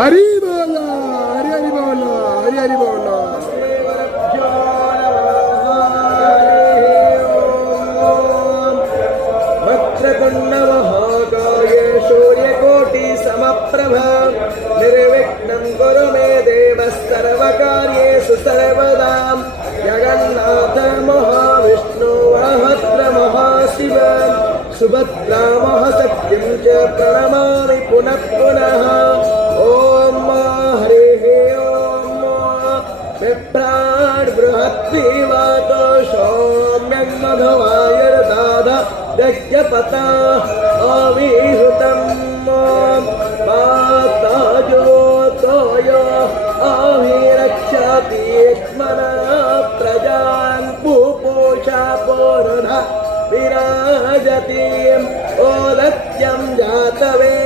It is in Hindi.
हरि बोलो, हरि हरि बोलो, हरि हरि बोलो। वक्रतुंड महाकाय सूर्यकोटि समप्रभ निर्विघ्नं कुरु मे देव सर्वकार्येषु सर्वदा जगन्नाथ महाविष्णु वरभद्र महाशिव सुभद्रा महाशक्तिं च प्रणमामि पुनः पुनः। ओम हरिः ओम विभ्राट् बृहद्विवातो सौम्यन्मघवायुर्दाध यज्ञपता अविहृतम् माताजोतयो अभिरक्षति स्मरः प्रजान् पुपोषा पुनः विराजति ओदत्यं जातवे